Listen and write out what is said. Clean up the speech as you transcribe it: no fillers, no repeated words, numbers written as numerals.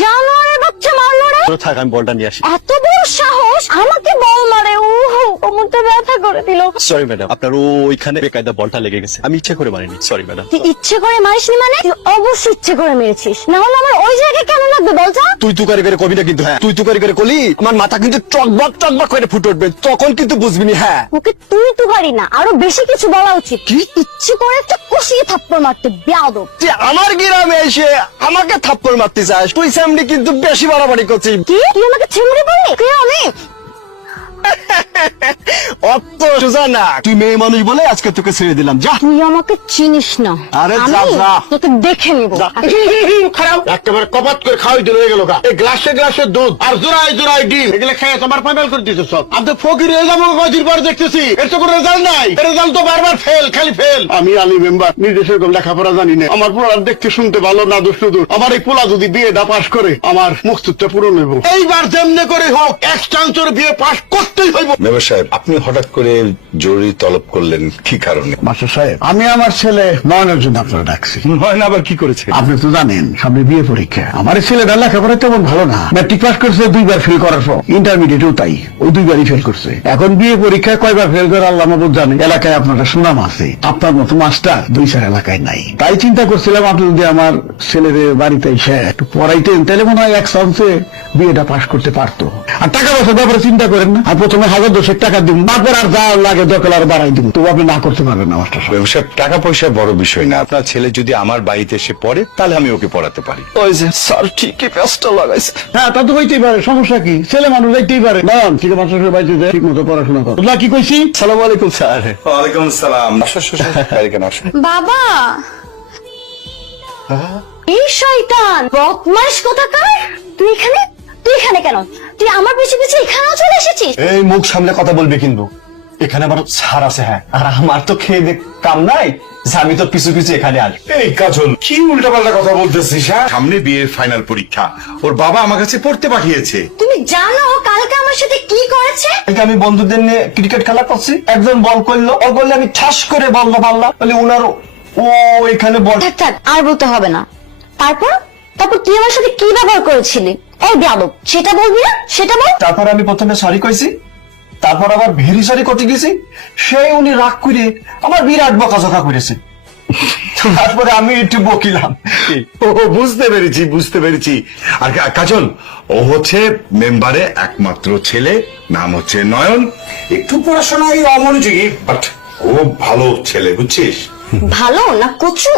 জানোয়ারের বাচ্চা মারলো রে? থাক, আমি বলটা নিয়ে আসি। এত বড় সাহস আমাকে বল মারে! কোমরটা ব্যথা করে দিল। সরি ম্যাডাম, আপনার ওইখানে বেকায়দা বলটা লেগে গেছে, আমি ইচ্ছে করে মারিনি। Sorry madam. তুই ইচ্ছে করে মারিসনি মানে? তুই অবশ্যই ইচ্ছে করে মেরেছিস, না হলে আমার ওই জায়গায় কেন লাগবে বলতো? তুই তুকারি করে কবি না কিন্তু, হ্যাঁ তুই তুকারি করে কলি আমার মাথা কিন্তু টকবক টকবক করে ফুটে উঠবে, তখন কিন্তু বুঝবি না। হ্যাঁ ওকে তুই পারি না, আরো বেশি কিছু বলা উচিত। কি ইচ্ছে করে একটা কষিয়ে থাপ্পড় মারতে বেয়াদব। তুই আমার গ্রামে এসে আমাকে থাপ্পড় মারতে চাস? তুই সামনে কিন্তু বেশি বাড়াবাড়ি করছিস। কি তুই আমাকে ছেমড়ি বললি? কে আমি? অত সোজা না, তুই মেয়ে মানুষ বলে আজকে তোকে ছেড়ে দিলাম। যা। তুই আমাকে চিনিস না। আরে আমি যা, যা। তোকে দেখে নিব। খারাপ একেবারে কপাত করে খাওয়াই দিল হয়ে গেল গা। এই গ্লাসে গ্লাসে দুধ আর জোড়ায় জোড়ায় ডিম, এগুলো খেয়ে তোমার পাইমেল করে দিতে সব। আপনি ফকির হয়ে যাবো কয়দিন পর দেখতেছি। এর তো কোনো রেজাল্ট নাই, রেজাল্ট তো বারবার ফেল, খালি ফেল। আমি আলী মেম্বার, নিজে সেরকম লেখাপড়া জানি না। আমার পোলা দেখতে শুনতে ভালো না দুষ্টু দূর। আমার এই পোলা যদি বিয়েটা পাশ করে আমার মকসুদটা পূরণ হইব। এইবার যেমনে করে হোক এক্সটান্সর বিয়ে পাশ করতেই হইব। মেম্বার সাহেব, আপনি হঠাৎ করে জরুরি তলব করলেন কি কারণে? মাস্টার সাহেব, আমি আমার ছেলে নয়নের জন্য আপনারা ডাকছি। নয়ন আবার কি করেছে? আপনি তো জানেন সামনে বিয়ে পরীক্ষা। আমার এই ছেলেটা লেখাপড়া তেমন ভালো না, ম্যাট্রিক পাস করছে 2 বার, ফেল করার পর ইন্টারমিডিয়েটেও তাই, ওই 2 বারই ফেল করছে। এখন বিয়ে পরীক্ষায় কয়বার ফেল করে আল্লাহ মাবুদ জানে। এলাকায় আপনারা সুনাম আছে, আপনার মতো মাস্টার 2-4 এলাকায় নাই। তাই চিন্তা করছিলাম আপনি যদি আমার ছেলের বাড়িতে এসে একটু পড়াইতেন, তাহলে মনে হয় এক চান্সে বিয়েটা পাস করতে পারতো। আর টাকা পয়সার ব্যাপারে চিন্তা করেন না, আর প্রথমে 1000-200 টাকা দিব, তারপর আর যা লাগে দরকার আর বাড়াই দিব। তো আপনি না করতে পারবেন না মাস্টার সাহেব। মেম্বার সাহেব, টাকা পয়সা বড় বিষয় না। আপনার ছেলে যদি আমার বাড়িতে এসে পড়ে তাহলে আমি ওকে পড়াতে পারি। ওই যে স্যার ঠিকই পেঁচটা লাগাইছে। হ্যাঁ, তা তো হইতেই পারে, সমস্যা কি? ছেলে মানুষ যাইতেই পারে। না ঠিক মাস্টার বাড়িতে ঠিক মতো পড়াশোনা কর। কি কইছি? সালাম আলাইকুম স্যার। ওয়ালাইকুম আসসালাম। আসো কেন আসো। বাবা, এই শয়তান বদমাশ কোথাকার! তুই এখানে কেন? তুই আমার পিছু পিছু এখানেও চলে এসেছিস? এই মুখ সামলে কথা বলবি কিন্তু, এখানে আমার ছাড় আছে। হ্যাঁ, আর আমার তো খেয়ে দেখ কাম নাই যে আমি তো পিছু পিছু এখানে আসবো। এই কাজল, কি উল্টাপাল্টা কথা বলতেছিস? হ্যাঁ, সামনে বিয়ের ফাইনাল পরীক্ষা, ওর বাবা আমার কাছে পড়তে পাঠিয়েছে। তুমি জানো কালকে আমার সাথে কি করেছে? আমি বন্ধুদের নিয়ে ক্রিকেট খেলা করছি, একজন বল করলো, ও বললে আমি ঠাস করে বলতে পারলাম, বলে উনার ও এখানে বল। থাক আর বলতে হবে না। তারপর তুই আমার সাথে কি ব্যবহার করেছিলি? এই বেয়াদব, সেটা বলবি না? সেটা বল। তারপর আমি প্রথমে সরি কইছি, তারপর আবার ভেরি সরি করতে গেছি, সেই উনি রাগ করে আমার বিরাট বকাঝকা করেছে। তারপরে আমি একটু বকিলাম। ও বুঝতে পেরেছি। আর কাজল, ও হচ্ছে মেম্বারে একমাত্র ছেলে, নাম হচ্ছে নয়ন। একটু পড়াশোনায় অমনোযোগী, বাট ও ভালো ছেলে, বুঝছিস? ভালো না কচু?